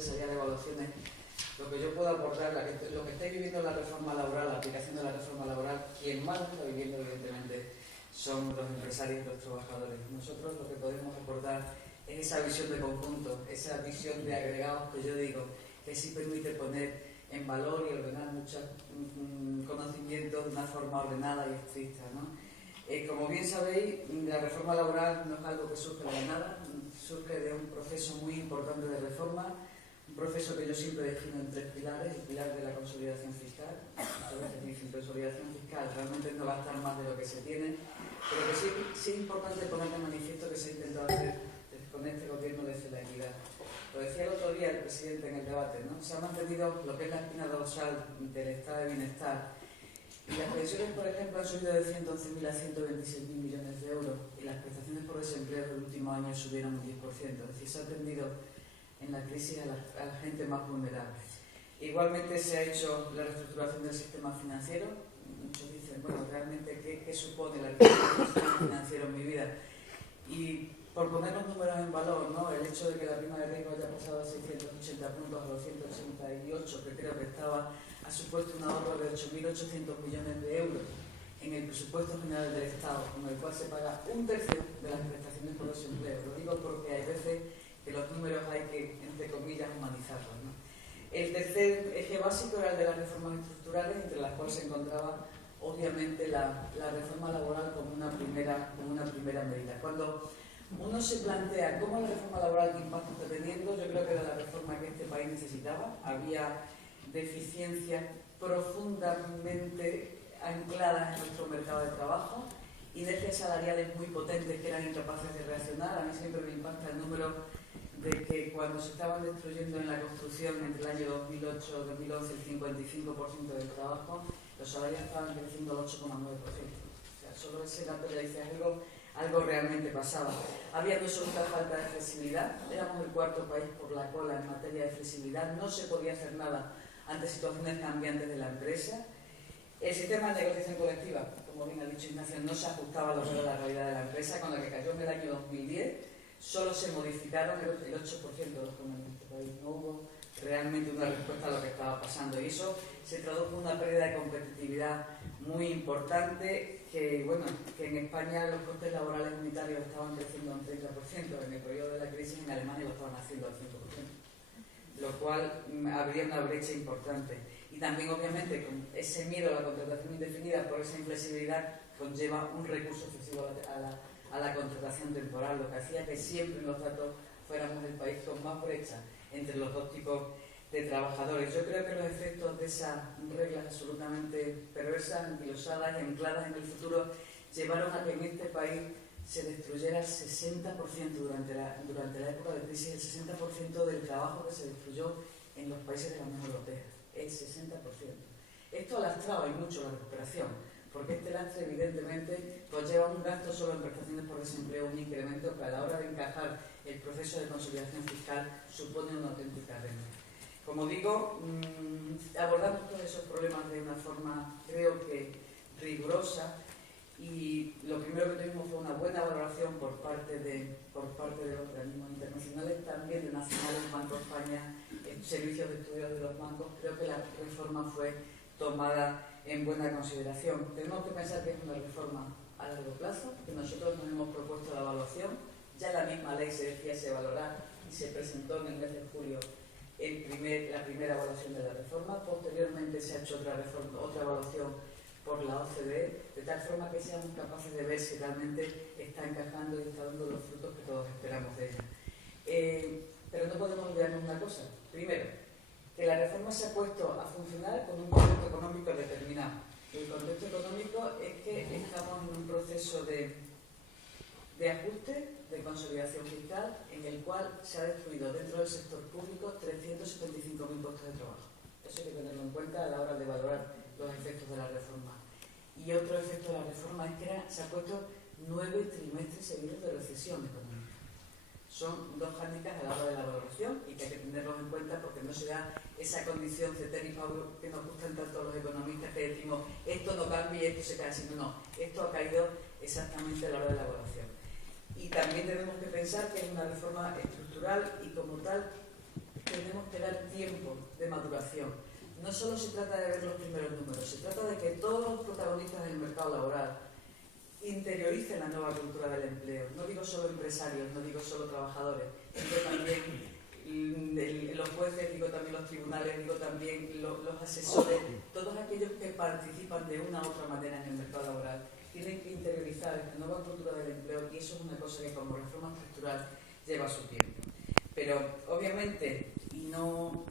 empresarial de evaluaciones, lo que yo puedo aportar, lo que estáis viviendo en la reforma laboral, la aplicación de la reforma laboral, quien más lo está viviendo, evidentemente, son los empresarios y los trabajadores. Nosotros lo que podemos aportar es esa visión de conjunto, esa visión de agregados que yo digo, que sí permite poner en valor y ordenar muchos conocimientos de una forma ordenada y estricta, ¿no? Como bien sabéis, la reforma laboral no es algo que surge de la nada, surge de un proceso muy importante de reforma, un proceso que yo siempre defino en tres pilares: el pilar de la consolidación fiscal. Muchas veces dicen consolidación fiscal, realmente no gastar más de lo que se tiene, pero que sí es importante poner de manifiesto que se ha intentado hacer con este gobierno desde la equidad. Lo decía el otro día el presidente en el debate, ¿no? Se ha mantenido lo que es la espina dorsal del estado de bienestar. Y las pensiones, por ejemplo, han subido de 111.000 a 126.000 millones de euros y las prestaciones por desempleo del último año subieron un 10%. Es decir, se ha atendido en la crisis a la gente más vulnerable. Igualmente se ha hecho la reestructuración del sistema financiero. Muchos dicen, bueno, realmente, ¿qué supone la reestructuración del sistema financiero en mi vida? Y por poner los números en valor, ¿no? El hecho de que la prima de riesgo haya pasado de 680 puntos a 288, que creo que estaba, ha supuesto un ahorro de 8.800 millones de euros en el presupuesto general del Estado, con el cual se paga un tercio de las prestaciones por desempleo. Lo digo porque hay veces que los números hay que, entre comillas, humanizarlos, ¿no? El tercer eje básico era el de las reformas estructurales, entre las cuales se encontraba, obviamente, la reforma laboral como una primera medida. Cuando uno se plantea cómo la reforma laboral, qué impacto está teniendo, yo creo que era la reforma que este país necesitaba. Había deficiencias profundamente ancladas en nuestro mercado de trabajo, inercias salariales muy potentes que eran incapaces de reaccionar. A mí siempre me impacta el número de que cuando se estaban destruyendo en la construcción entre el año 2008 y 2011 el 55% del trabajo, los salarios estaban creciendo al 8,9%. O sea, solo ese dato ya dice algo realmente pasaba. Había una absoluta falta de flexibilidad. Éramos el cuarto país por la cola en materia de flexibilidad. No se podía hacer nada ante situaciones cambiantes de la empresa. El sistema de negociación colectiva, como bien ha dicho Ignacio, no se ajustaba a lo que era la realidad de la empresa. Con la que cayó en el año 2010, solo se modificaron el 8% de los convenios en este país. No hubo realmente una respuesta a lo que estaba pasando. Y eso se tradujo en una pérdida de competitividad muy importante, que en España los costes laborales unitarios estaban creciendo un 30%, en el periodo de la crisis en Alemania lo estaban haciendo al 5%, lo cual habría una brecha importante. Y también, obviamente, con ese miedo a la contratación indefinida por esa inflexibilidad, conlleva un recurso excesivo a la contratación temporal, lo que hacía que siempre en los datos fuéramos el país con más brecha entre los dos tipos de trabajadores. Yo creo que los efectos de esas reglas absolutamente perversas, anquilosadas y ancladas en el futuro, llevaron a que en este país se destruyera el 60% durante la época de crisis, el 60% del trabajo que se destruyó en los países de la Unión Europea. El 60%. Esto ha lastrado y mucho la recuperación, porque este lastre evidentemente conlleva un gasto solo en prestaciones por desempleo, un incremento que a la hora de encajar el proceso de consolidación fiscal supone una auténtica renta. Como digo, abordamos todos esos problemas de una forma, creo que, rigurosa, y lo primero que tuvimos fue una buena valoración por parte de los organismos internacionales, también de nacionales, Banco de España, servicios de estudios de los bancos. Creo que la reforma fue tomada en buena consideración. Tenemos que pensar que es una reforma a largo plazo, que nosotros nos hemos propuesto la evaluación. Ya la misma ley se decía se evaluará y se presentó en el mes de julio la primera evaluación de la reforma. Posteriormente se ha hecho otra evaluación por la OCDE, de tal forma que seamos capaces de ver si realmente está encajando y está dando los frutos que todos esperamos de ella. Pero no podemos olvidarnos una cosa. Primero, que la reforma se ha puesto a funcionar con un contexto económico determinado. El contexto económico es que estamos en un proceso de ajuste, de consolidación fiscal, en el cual se ha destruido dentro del sector público 375.000 puestos de trabajo. Eso hay que tenerlo en cuenta a la hora de valorar los efectos de la reforma. Y otro efecto de la reforma es que se ha puesto 9 trimestres seguidos de recesión económica. Son dos hándicaps a la hora de la valoración y que hay que tenerlos en cuenta, porque no se da esa condición ceteris que nos gustan tanto los economistas, que decimos esto no cambia y esto se cae así. No, esto ha caído exactamente a la hora de la evaluación. Y también tenemos que pensar que es una reforma estructural y, como tal, que tenemos que dar tiempo de maduración. No solo se trata de ver los primeros números, se trata de que todos los protagonistas del mercado laboral interioricen la nueva cultura del empleo. No digo solo empresarios, no digo solo trabajadores, digo también los jueces, digo también los tribunales, digo también los asesores, todos aquellos que participan de una u otra manera en el mercado laboral tienen que interiorizar esta nueva cultura del empleo, y eso es una cosa que como reforma estructural lleva su tiempo. Pero obviamente, y no